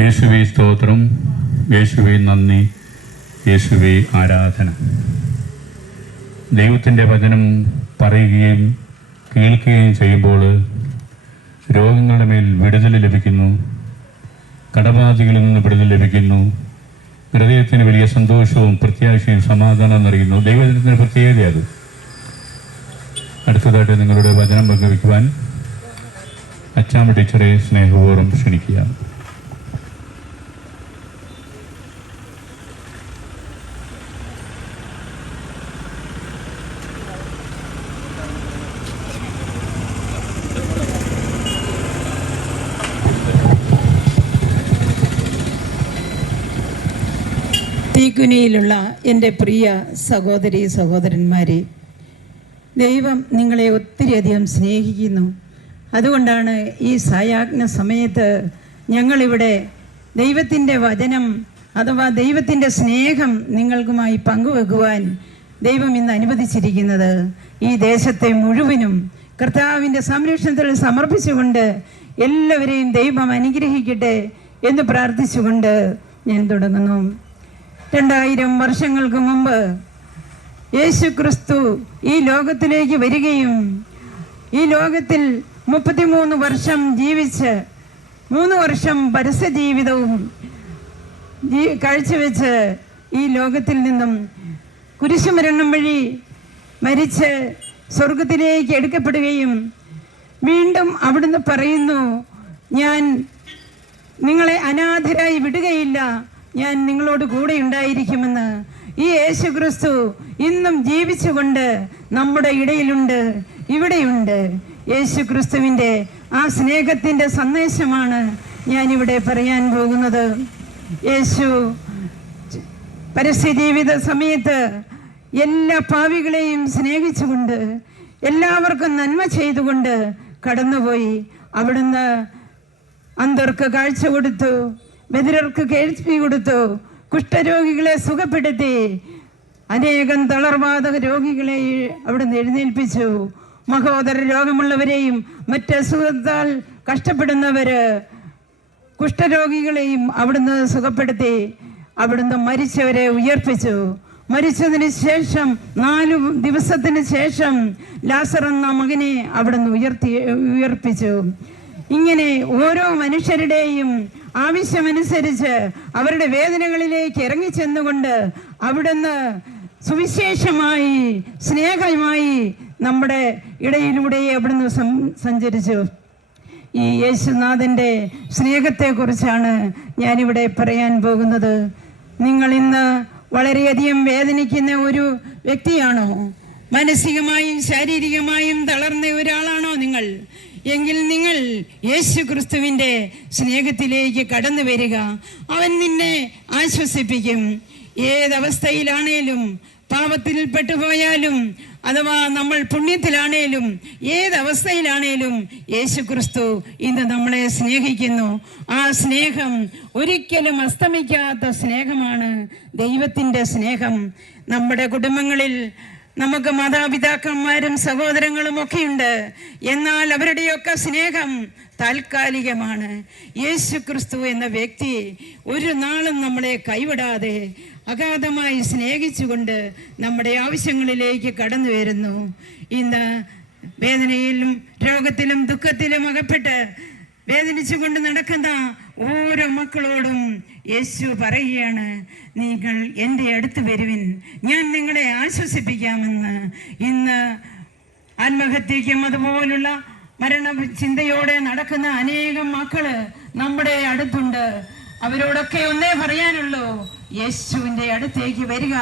യേശുവേ സ്തോത്രം, യേശുവേ നന്ദി, യേശുവേ ആരാധന. ദൈവത്തിൻ്റെ വചനം പറയുകയും കേൾക്കുകയും ചെയ്യുമ്പോൾ രോഗങ്ങളുടെ മേൽ വിടുതൽ ലഭിക്കുന്നു, കടബാധികളിൽ നിന്ന് വിടുതൽ ലഭിക്കുന്നു, ഹൃദയത്തിന് വലിയ സന്തോഷവും പ്രത്യാശയും സമാധാനവും നിറയുന്നു. ദൈവത്തിൻ്റെ പ്രത്യേകത അത്. അടുത്തതായിട്ട് നിങ്ങളുടെ വചനം പങ്കുവയ്ക്കുവാൻ അച്ചാമ്മ ടീച്ചറെ സ്നേഹപൂർവ്വം ക്ഷണിക്കുകയാണ്. തീക്കുനിയിലുള്ള എൻ്റെ പ്രിയ സഹോദരി സഹോദരന്മാരെ, ദൈവം നിങ്ങളെ ഒത്തിരിയധികം സ്നേഹിക്കുന്നു. അതുകൊണ്ടാണ് ഈ സായാഹ്ന സമയത്ത് ഞങ്ങളിവിടെ ദൈവത്തിൻ്റെ വചനം അഥവാ ദൈവത്തിൻ്റെ സ്നേഹം നിങ്ങൾക്കുമായി പങ്കുവെക്കുവാൻ ദൈവം ഇന്ന് അനുവദിച്ചിരിക്കുന്നത്. ഈ ദേശത്തെ മുഴുവനും കർത്താവിൻ്റെ സംരക്ഷണത്തിൽ സമർപ്പിച്ചുകൊണ്ട് എല്ലാവരെയും ദൈവം അനുഗ്രഹിക്കട്ടെ എന്ന് പ്രാർത്ഥിച്ചുകൊണ്ട് ഞാൻ തുടങ്ങുന്നു. 2000 വർഷങ്ങൾക്ക് മുമ്പ് യേശു ക്രിസ്തു ഈ ലോകത്തിലേക്ക് വരികയും ഈ ലോകത്തിൽ 33 വർഷം ജീവിച്ച് 3 വർഷം പരസ്യ ജീവിതവും കാഴ്ചവെച്ച് ഈ ലോകത്തിൽ നിന്നും കുരിശുമരണം വഴി മരിച്ച് സ്വർഗത്തിലേക്ക് എടുക്കപ്പെടുകയും വീണ്ടും അവിടുന്ന് പറയുന്നു, ഞാൻ നിങ്ങളെ അനാഥരായി വിടുകയില്ല, ഞാൻ നിങ്ങളോട് കൂടെ ഉണ്ടായിരിക്കുമെന്ന്. ഈ യേശു ക്രിസ്തു ഇന്നും ജീവിച്ചുകൊണ്ട് നമ്മുടെ ഇടയിലുണ്ട്, ഇവിടെയുണ്ട്. യേശു ക്രിസ്തുവിൻ്റെ ആ സ്നേഹത്തിൻ്റെ സന്ദേശമാണ് ഞാനിവിടെ പറയാൻ പോകുന്നത്. യേശു പരസ്യ ജീവിത സമയത്ത് എല്ലാ പാപികളെയും സ്നേഹിച്ചുകൊണ്ട് എല്ലാവർക്കും നന്മ ചെയ്തുകൊണ്ട് കടന്നുപോയി. അവിടുന്ന് അന്ധർക്ക് കാഴ്ച കൊടുത്തു, ബധിരർക്ക് കേൾവി കൊടുത്തു, കുഷ്ഠരോഗികളെ സുഖപ്പെടുത്തി, അനേകം തളർവാദ രോഗികളെ അവിടുന്ന് എഴുന്നേൽപ്പിച്ചു. മഹോദര രോഗമുള്ളവരെയും മറ്റസുഖത്താൽ കഷ്ടപ്പെടുന്നവര് കുഷ്ഠരോഗികളെയും അവിടുന്ന് സുഖപ്പെടുത്തി. അവിടുന്ന് മരിച്ചവരെ ഉയർപ്പിച്ചു. മരിച്ചതിന് ശേഷം 4 ദിവസത്തിന് ശേഷം ലാസർ എന്ന മകനെ അവിടുന്ന് ഉയർപ്പിച്ചു. ഇങ്ങനെ ഓരോ മനുഷ്യരുടെയും ആവശ്യമനുസരിച്ച് അവരുടെ വേദനകളിലേക്ക് ഇറങ്ങിച്ചെന്നുകൊണ്ട് അവിടുന്ന് സുവിശേഷമായി സ്നേഹമായി നമ്മുടെ ഇടയിലൂടെ അവിടുന്ന് സഞ്ചരിച്ചു. ഈ യേശുനാഥൻ്റെ സ്നേഹത്തെക്കുറിച്ചാണ് ഞാനിവിടെ പറയാൻ പോകുന്നത്. നിങ്ങൾ ഇന്ന് വളരെയധികം വേദനിക്കുന്ന ഒരു വ്യക്തിയാണോ? മാനസികമായും ശാരീരികമായും തളർന്ന ഒരാളാണോ നിങ്ങൾ? എങ്കിൽ നിങ്ങൾ യേശു ക്രിസ്തുവിൻ്റെ സ്നേഹത്തിലേക്ക് കടന്നു വരിക. അവൻ നിന്നെ ആശ്വസിപ്പിക്കും. ഏതവസ്ഥയിലാണേലും, പാപത്തിൽ പെട്ടുപോയാലും അഥവാ നമ്മൾ പുണ്യത്തിലാണേലും, ഏതവസ്ഥയിലാണേലും യേശു ക്രിസ്തു ഇന്ന് നമ്മളെ സ്നേഹിക്കുന്നു. ആ സ്നേഹം ഒരിക്കലും അസ്തമിക്കാത്ത സ്നേഹമാണ് ദൈവത്തിൻ്റെ സ്നേഹം. നമ്മുടെ കുടുംബങ്ങളിൽ നമുക്ക് മാതാപിതാക്കന്മാരും സഹോദരങ്ങളും ഒക്കെയുണ്ട്. എന്നാൽ അവരുടെയൊക്കെ സ്നേഹം താൽക്കാലികമാണ്. യേശു ക്രിസ്തു എന്ന വ്യക്തി ഒരു നാളും നമ്മളെ കൈവിടാതെ അഗാധമായി സ്നേഹിച്ചുകൊണ്ട് നമ്മുടെ ആവശ്യങ്ങളിലേക്ക് കടന്നു വരുന്നു. ഇന്ന് വേദനയിലും രോഗത്തിലും ദുഃഖത്തിലും അകപ്പെട്ട് വേദനിച്ചുകൊണ്ട് നടക്കുന്ന ഓരോ മക്കളോടും യേശു പറയുകയാണ്, നിങ്ങൾ എൻ്റെ അടുത്ത് വരുവിൻ, ഞാൻ നിങ്ങളെ ആശ്വസിപ്പിക്കാമെന്ന്. ഇന്ന് ആത്മഹത്യയ്ക്കും അതുപോലുള്ള മരണചിന്തയോടെ നടക്കുന്ന അനേകം മക്കള് നമ്മുടെ അടുത്തുണ്ട്. അവരോടൊക്കെ ഒന്നേ പറയാനുള്ളൂ, യേശുവിൻ്റെ അടുത്തേക്ക് വരിക.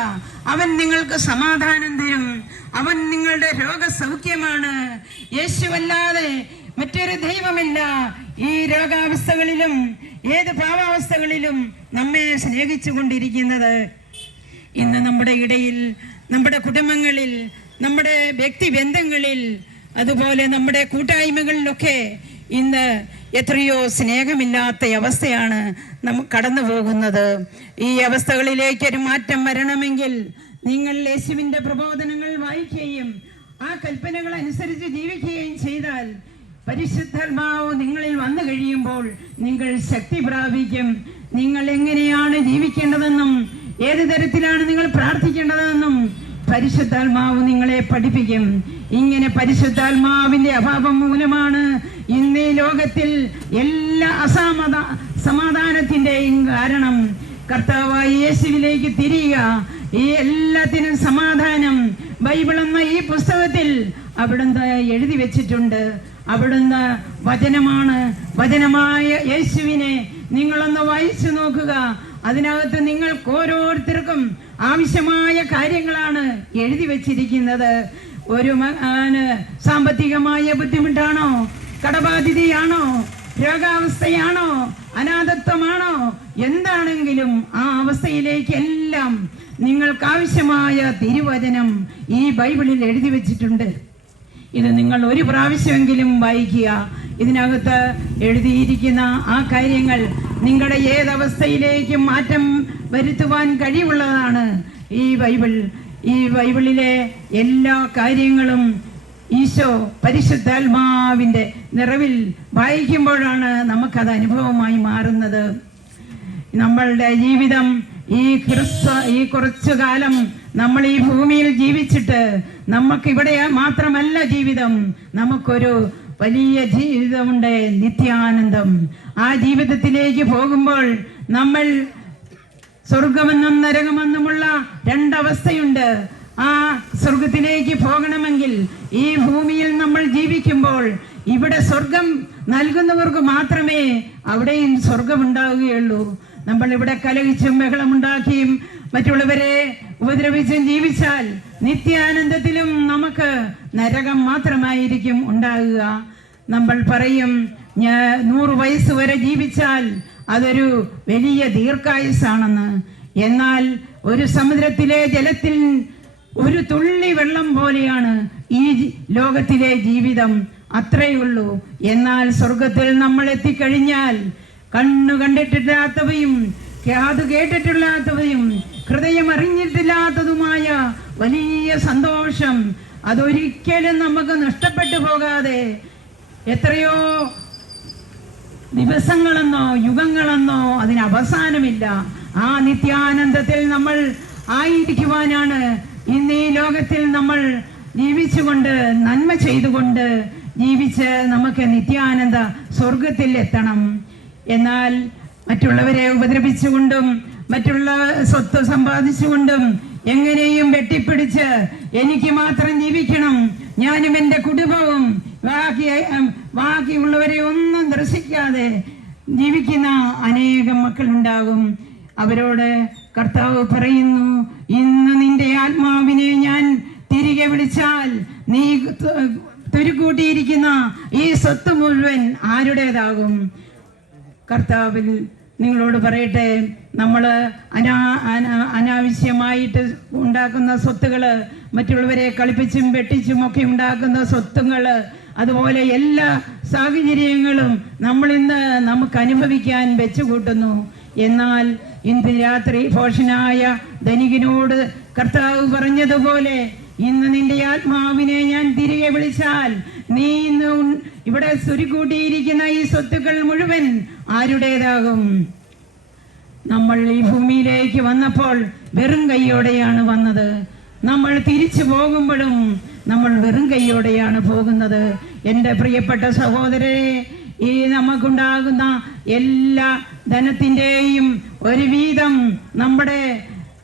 അവൻ നിങ്ങൾക്ക് സമാധാനം തരും. അവൻ നിങ്ങളുടെ രോഗസൗഖ്യമാണ്. യേശുവല്ലാതെ മറ്റൊരു ദൈവമില്ല. ഈ രോഗാവസ്ഥകളിലും ഏത് പാവാവസ്ഥകളിലും നമ്മെ സ്നേഹിച്ചു കൊണ്ടിരിക്കുന്നത്. ഇന്ന് നമ്മുടെ ഇടയിൽ, നമ്മുടെ കുടുംബങ്ങളിൽ, നമ്മുടെ വ്യക്തിബന്ധങ്ങളിൽ, അതുപോലെ നമ്മുടെ കൂട്ടായ്മകളിലൊക്കെ ഇന്ന് എത്രയോ സ്നേഹമില്ലാത്ത അവസ്ഥയാണ് നമുക്ക് കടന്നു പോകുന്നത്. ഈ അവസ്ഥകളിലേക്ക് ഒരു മാറ്റം വരണമെങ്കിൽ നിങ്ങൾ യേശുവിൻ്റെ പ്രബോധനങ്ങൾ വായിക്കുകയും ആ കൽപ്പനകൾ അനുസരിച്ച് ജീവിക്കുകയും ചെയ്താൽ പരിശുദ്ധാത്മാവ് നിങ്ങളിൽ വന്നു കഴിയുമ്പോൾ നിങ്ങൾ ശക്തി പ്രാപിക്കും. നിങ്ങൾ എങ്ങനെയാണ് ജീവിക്കേണ്ടതെന്നും ഏത് തരത്തിലാണ് നിങ്ങൾ പ്രാർത്ഥിക്കേണ്ടതെന്നും പരിശുദ്ധാത്മാവ് നിങ്ങളെ പഠിപ്പിക്കും. ഇങ്ങനെ പരിശുദ്ധാത്മാവിന്റെ അഭാവം മൂലമാണ് ഇന്ന് ഈ ലോകത്തിൽ എല്ലാ സമാധാനത്തിന്റെയും കാരണം. കർത്താവായ യേശുവിലേക്ക് തിരിയുക. ഈ എല്ലാത്തിനും സമാധാനം ബൈബിൾ എന്ന ഈ പുസ്തകത്തിൽ അവിടുന്ന് എഴുതി വെച്ചിട്ടുണ്ട്. അവിടുന്ന് വചനമാണ്. വചനമായ യേശുവിനെ നിങ്ങളൊന്ന് വായിച്ചു നോക്കുക. അതിനകത്ത് നിങ്ങൾക്ക് ഓരോരുത്തർക്കും ആവശ്യമായ കാര്യങ്ങളാണ് എഴുതി വെച്ചിരിക്കുന്നത്. ഒരു സാമ്പത്തികമായ ബുദ്ധിമുട്ടാണോ, കടബാധിതയാണോ, രോഗാവസ്ഥയാണോ, അനാഥത്വമാണോ, എന്താണെങ്കിലും ആ അവസ്ഥയിലേക്കെല്ലാം നിങ്ങൾക്ക് ആവശ്യമായ തിരുവചനം ഈ ബൈബിളിൽ എഴുതി വെച്ചിട്ടുണ്ട്. ഇത് നിങ്ങൾ ഒരു പ്രാവശ്യമെങ്കിലും വായിക്കുക. ഇതിനകത്ത് എഴുതിയിരിക്കുന്ന ആ കാര്യങ്ങൾ നിങ്ങളുടെ ഏതവസ്ഥയിലേക്കും മാറ്റം വരുത്തുവാൻ കഴിവുള്ളതാണ് ഈ ബൈബിൾ. ഈ ബൈബിളിലെ എല്ലാ കാര്യങ്ങളും ഈശോ പരിശുദ്ധാത്മാവിന്റെ നിറവിൽ വായിക്കുമ്പോഴാണ് നമുക്കത് അനുഭവമായി മാറുന്നത്. നമ്മളുടെ ജീവിതം ഈ കുറച്ചു കാലം നമ്മൾ ഈ ഭൂമിയിൽ ജീവിച്ചിട്ട് നമുക്ക് ഇവിടെ മാത്രമല്ല ജീവിതം, നമുക്കൊരു വലിയ ജീവിതമുണ്ട്, നിത്യാനന്ദം. ആ ജീവിതത്തിലേക്ക് പോകുമ്പോൾ നമ്മൾ സ്വർഗമെന്നും നരകമെന്നുമുള്ള രണ്ടവസ്ഥയുണ്ട്. ആ സ്വർഗത്തിലേക്ക് പോകണമെങ്കിൽ ഈ ഭൂമിയിൽ നമ്മൾ ജീവിക്കുമ്പോൾ ഇവിടെ സ്വർഗം നൽകുന്നവർക്ക് മാത്രമേ അവിടെയും സ്വർഗമുണ്ടാവുകയുള്ളൂ. നമ്മൾ ഇവിടെ കലഹിച്ചും ബഹളമുണ്ടാക്കിയും മറ്റുള്ളവരെ ഉപദ്രവിച്ചും ജീവിച്ചാൽ നിത്യാനന്ദത്തിലും നമുക്ക് നരകം മാത്രമായിരിക്കും ഉണ്ടാകുക. നമ്മൾ പറയും 100 വയസ്സ് വരെ ജീവിച്ചാൽ അതൊരു വലിയ ദീർഘായുസ്സാണെന്ന്. എന്നാൽ ഒരു സമുദ്രത്തിലെ ജലത്തിൽ ഒരു തുള്ളി വെള്ളം പോലെയാണ് ഈ ലോകത്തിലെ ജീവിതം, അത്രയുള്ളൂ. എന്നാൽ സ്വർഗത്തിൽ നമ്മൾ എത്തിക്കഴിഞ്ഞാൽ കണ്ണു കണ്ടിട്ടില്ലാത്തവയും കാത് കേട്ടിട്ടില്ലാത്തവയും ഹൃദയം അറിഞ്ഞിട്ടില്ലാത്തതുമായ വലിയ സന്തോഷം അതൊരിക്കലും നമുക്ക് നഷ്ടപ്പെട്ടു പോകാതെ എത്രയോ ദിവസങ്ങളെന്നോ യുഗങ്ങളെന്നോ അതിന് അവസാനമില്ല. ആ നിത്യാനന്ദത്തിൽ നമ്മൾ ആയിരിക്കുവാനാണ് ഇന്ന് ഈ ലോകത്തിൽ നമ്മൾ ജീവിച്ചുകൊണ്ട് നന്മ ചെയ്തുകൊണ്ട് ജീവിച്ച് നമുക്ക് നിത്യാനന്ദ സ്വർഗത്തിൽ എത്തണം. എന്നാൽ മറ്റുള്ളവരെ ഉപദ്രവിച്ചുകൊണ്ടും മറ്റുള്ള സ്വത്ത് സമ്പാദിച്ചുകൊണ്ടും എങ്ങനെയും വെട്ടിപ്പിടിച്ച് എനിക്ക് മാത്രം ജീവിക്കണം, ഞാനും എൻ്റെ കുടുംബവും ബാക്കിയുള്ളവരെ ഒന്നും ദർശിക്കാതെ ജീവിക്കുന്ന അനേകം മക്കളുണ്ടാകും. അവരോട് കർത്താവ് പറയുന്നു, ഇന്ന് നിന്റെ ആത്മാവിനെ ഞാൻ തിരികെ വിളിച്ചാൽ നീ തുരുക്കൂട്ടിയിരിക്കുന്ന ഈ സ്വത്ത് മുഴുവൻ ആരുടേതാകും? കർത്താവിൽ നിങ്ങളോട് പറയട്ടെ, നമ്മൾ അനാവശ്യമായിട്ട് ഉണ്ടാക്കുന്ന സ്വത്തുകൾ, മറ്റുള്ളവരെ കളിപ്പിച്ചും വെട്ടിച്ചും ഒക്കെ ഉണ്ടാക്കുന്ന സ്വത്തുകൾ, അതുപോലെ എല്ലാ സാഹചര്യങ്ങളും നമ്മൾ ഇന്ന് നമുക്ക് അനുഭവിക്കാൻ വെച്ചുകൂട്ടുന്നു. എന്നാൽ ഇന്ന് രാത്രി ഭോഷനായ ധനികനോട് കർത്താവ് പറഞ്ഞതുപോലെ, ഇന്ന് നിന്റെ ആത്മാവിനെ ഞാൻ തിരികെ വിളിച്ചാൽ നീ ഇന്ന് ഇവിടെ സ്വരുക്കൂട്ടിയിരിക്കുന്ന ഈ സ്വത്തുക്കൾ മുഴുവൻ ആരുടേതാകും? നമ്മൾ ഈ ഭൂമിയിലേക്ക് വന്നപ്പോൾ വെറും കൈയോടെയാണ് വന്നത്. നമ്മൾ തിരിച്ചു പോകുമ്പോഴും നമ്മൾ വെറും കൈയോടെയാണ് പോകുന്നത്. എൻ്റെ പ്രിയപ്പെട്ട സഹോദരരെ, ഈ നമുക്കുണ്ടാകുന്ന എല്ലാ ധനത്തിൻ്റെയും ഒരു വീതം നമ്മുടെ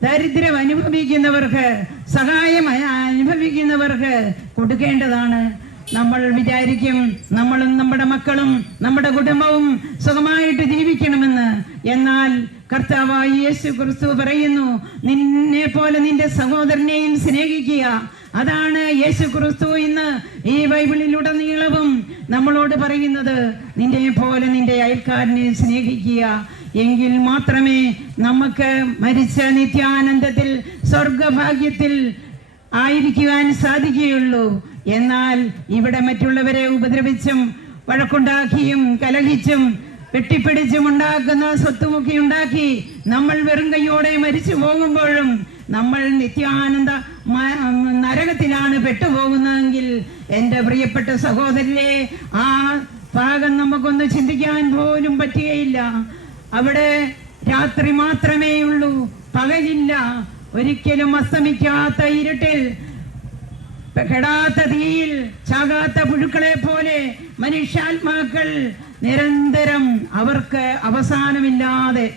ദരിദ്രം അനുഭവിക്കുന്നവർക്ക്, സഹായം അനുഭവിക്കുന്നവർക്ക് കൊടുക്കേണ്ടതാണ്. നമ്മൾ വിചാരിക്കും നമ്മളും നമ്മുടെ മക്കളും നമ്മുടെ കുടുംബവും സുഖമായിട്ട് ജീവിക്കണമെന്ന്. എന്നാൽ കർത്താവായ യേശു ക്രിസ്തു പറയുന്നു, നിന്നെ പോലെ നിന്റെ സഹോദരനെയും സ്നേഹിക്കുക. അതാണ് യേശു ക്രിസ്തു ഇന്ന് ഈ ബൈബിളിലുടനീളവും നമ്മളോട് പറയുന്നത്. നിന്നെ പോലെ നിന്റെ അയൽക്കാരനെ സ്നേഹിക്കുക. എങ്കിൽ മാത്രമേ നമുക്ക് മരിച്ച നിത്യാനന്ദത്തിൽ സ്വർഗഭാഗ്യത്തിൽ ആയിരിക്കുവാൻ സാധിക്കുകയുള്ളൂ. എന്നാൽ ഇവിടെ മറ്റുള്ളവരെ ഉപദ്രവിച്ചും വഴക്കുണ്ടാക്കിയും കലഹിച്ചും വെട്ടിപ്പിടിച്ചും ഉണ്ടാക്കുന്ന സ്വത്തുമൊക്കെ ഉണ്ടാക്കി നമ്മൾ വെറും കൈയോടെ മരിച്ചു പോകുമ്പോഴും നമ്മൾ നിത്യാനന്ദ നരകത്തിലാണ് പെട്ടുപോകുന്നതെങ്കിൽ എൻ്റെ പ്രിയപ്പെട്ട സഹോദരരെ, ആ ഭാഗം നമുക്കൊന്ന് ചിന്തിക്കാൻ പോലും പറ്റുകയില്ല. അവിടെ രാത്രി മാത്രമേ ഉള്ളൂ, പകലില്ല. ഒരിക്കലും അസ്തമിക്കാത്ത ഇരുട്ടിൽ, കെടാത്ത തീയിൽ, ചാകാത്ത പുഴുക്കളെ പോലെ മനുഷ്യാത്മാക്കൾ നിരന്തരം അവർക്ക് അവസാനമില്ലാതെ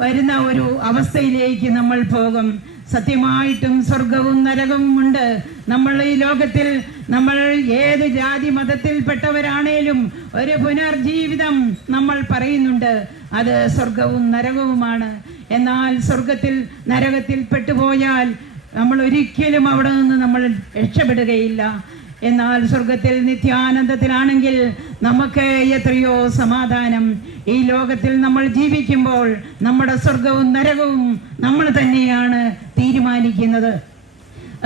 വരുന്ന ഒരു അവസ്ഥയിലേക്ക് നമ്മൾ പോകും. സത്യമായിട്ടും സ്വർഗവും നരകവും ഉണ്ട്. നമ്മൾ ഈ ലോകത്തിൽ നമ്മൾ ഏത് ജാതി മതത്തിൽപ്പെട്ടവരാണേലും ഒരു പുനർജീവിതം നമ്മൾ പറയുന്നുണ്ട്. അത് സ്വർഗവും നരകവുമാണ്. എന്നാൽ സ്വർഗത്തിൽ നരകത്തിൽ പെട്ടുപോയാൽ നമ്മൾ ഒരിക്കലും അവിടെ നിന്ന് നമ്മൾ രക്ഷപ്പെടുകയില്ല. എന്നാൽ സ്വർഗത്തിൽ നിത്യാനന്ദത്തിലാണെങ്കിൽ നമുക്ക് എത്രയോ സമാധാനം. ഈ ലോകത്തിൽ നമ്മൾ ജീവിക്കുമ്പോൾ നമ്മുടെ സ്വർഗവും നരകവും നമ്മൾ തന്നെയാണ് തീരുമാനിക്കുന്നത്.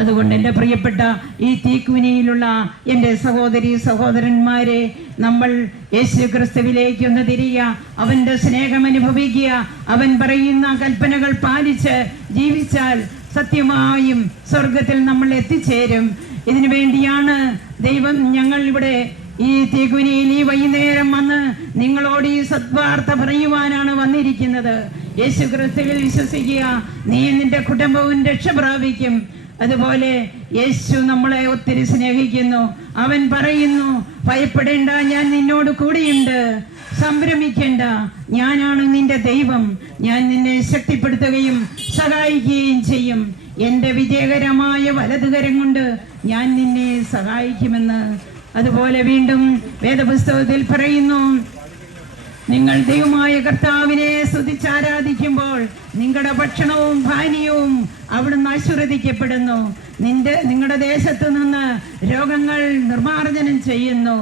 അതുകൊണ്ട് എൻ്റെ പ്രിയപ്പെട്ട ഈ തീക്കുനിയിലുള്ള എൻ്റെ സഹോദരി സഹോദരന്മാരെ, നമ്മൾ യേശു ക്രിസ്തുവിലേക്ക് ഒന്ന് തിരിയുക, അവൻ്റെ സ്നേഹം അനുഭവിക്കുക, അവൻ പറയുന്ന കൽപ്പനകൾ പാലിച്ച് ജീവിച്ചാൽ സത്യമായും സ്വർഗത്തിൽ നമ്മൾ എത്തിച്ചേരും. ഇതിനു വേണ്ടിയാണ് ദൈവം ഞങ്ങൾ ഇവിടെ ഈ തീകുനിയിൽ ഈ വൈകുന്നേരം വന്ന് നിങ്ങളോട് ഈ സദ്വാർത്ത പറയുവാനാണ് വന്നിരിക്കുന്നത്. യേശു ക്രിസ്തുവിൽ വിശ്വസിക്കുക, നീ നിന്റെ കുടുംബവും രക്ഷ പ്രാപിക്കും. അതുപോലെ യേശു നമ്മളെ ഒത്തിരി സ്നേഹിക്കുന്നു. അവൻ പറയുന്നു, ഭയപ്പെടേണ്ട, ഞാൻ നിന്നോട് കൂടെയുണ്ട്, സംഭ്രമിക്കേണ്ട, ഞാനാണ് നിന്റെ ദൈവം, ഞാൻ നിന്നെ ശക്തിപ്പെടുത്തുകയും സഹായിക്കുകയും ചെയ്യും. എൻ്റെ വിജയകരമായ വലതുകരം കൊണ്ട് ഞാൻ നിന്നെ സഹായിക്കുമെന്ന്. അതുപോലെ വീണ്ടും വേദപുസ്തകത്തിൽ പറയുന്നു, നിങ്ങൾ ദൈവമായ കർത്താവിനെ സ്തുതിച്ചാരാധിക്കുമ്പോൾ നിങ്ങളുടെ ഭക്ഷണവും പാനീയവും അവിടുന്ന് ആശീർവദിക്കപ്പെടുന്നു. നിങ്ങളുടെ ദേശത്ത് നിന്ന് രോഗങ്ങൾ നിർമ്മാർജ്ജനം ചെയ്യുന്നു.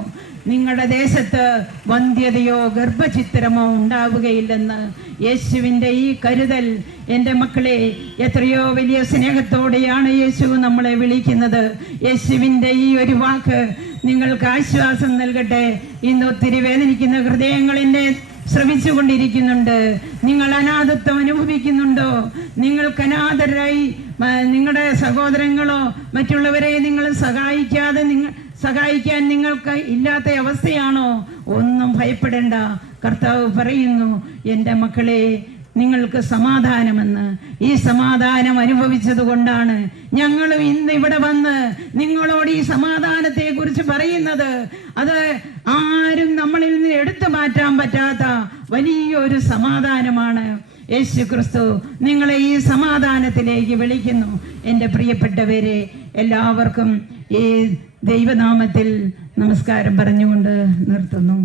നിങ്ങളുടെ ദേശത്ത് വന്ധ്യതയോ ഗർഭചിത്രമോ ഉണ്ടാവുകയില്ലെന്ന്. യേശുവിൻ്റെ ഈ കരുതൽ, എൻ്റെ മക്കളെ, എത്രയോ വലിയ സ്നേഹത്തോടെയാണ് യേശു നമ്മളെ വിളിക്കുന്നത്. യേശുവിൻ്റെ ഈ ഒരു വാക്ക് നിങ്ങൾക്ക് ആശ്വാസം നൽകട്ടെ. ഇന്ന് ഒത്തിരി വേദനിക്കുന്ന ഹൃദയങ്ങൾ എന്നെ ശ്രമിച്ചുകൊണ്ടിരിക്കുന്നുണ്ട്. നിങ്ങൾ അനാഥത്വം അനുഭവിക്കുന്നുണ്ടോ? നിങ്ങൾക്ക് അനാഥരായി നിങ്ങളുടെ സഹോദരങ്ങളോ മറ്റുള്ളവരെ നിങ്ങൾ സഹായിക്കാൻ നിങ്ങൾക്ക് ഇല്ലാത്ത അവസ്ഥയാണോ? ഒന്നും ഭയപ്പെടേണ്ട. കർത്താവ് പറയുന്നു, എൻ്റെ മക്കളെ, നിങ്ങൾക്ക് സമാധാനമെന്ന്. ഈ സമാധാനം അനുഭവിച്ചത് കൊണ്ടാണ് ഞങ്ങളും ഇന്ന് ഇവിടെ വന്ന് നിങ്ങളോട് ഈ സമാധാനത്തെ കുറിച്ച് പറയുന്നത്. അത് ആരും നമ്മളിൽ നിന്ന് എടുത്തു മാറ്റാൻ പറ്റാത്ത വലിയൊരു സമാധാനമാണ്. യേശു ക്രിസ്തു നിങ്ങളെ ഈ സമാധാനത്തിലേക്ക് വിളിക്കുന്നു. എൻ്റെ പ്രിയപ്പെട്ടവരെ, എല്ലാവർക്കും ഈ ദൈവനാമത്തിൽ നമസ്കാരം പറഞ്ഞുകൊണ്ട് നിർത്തുന്നു.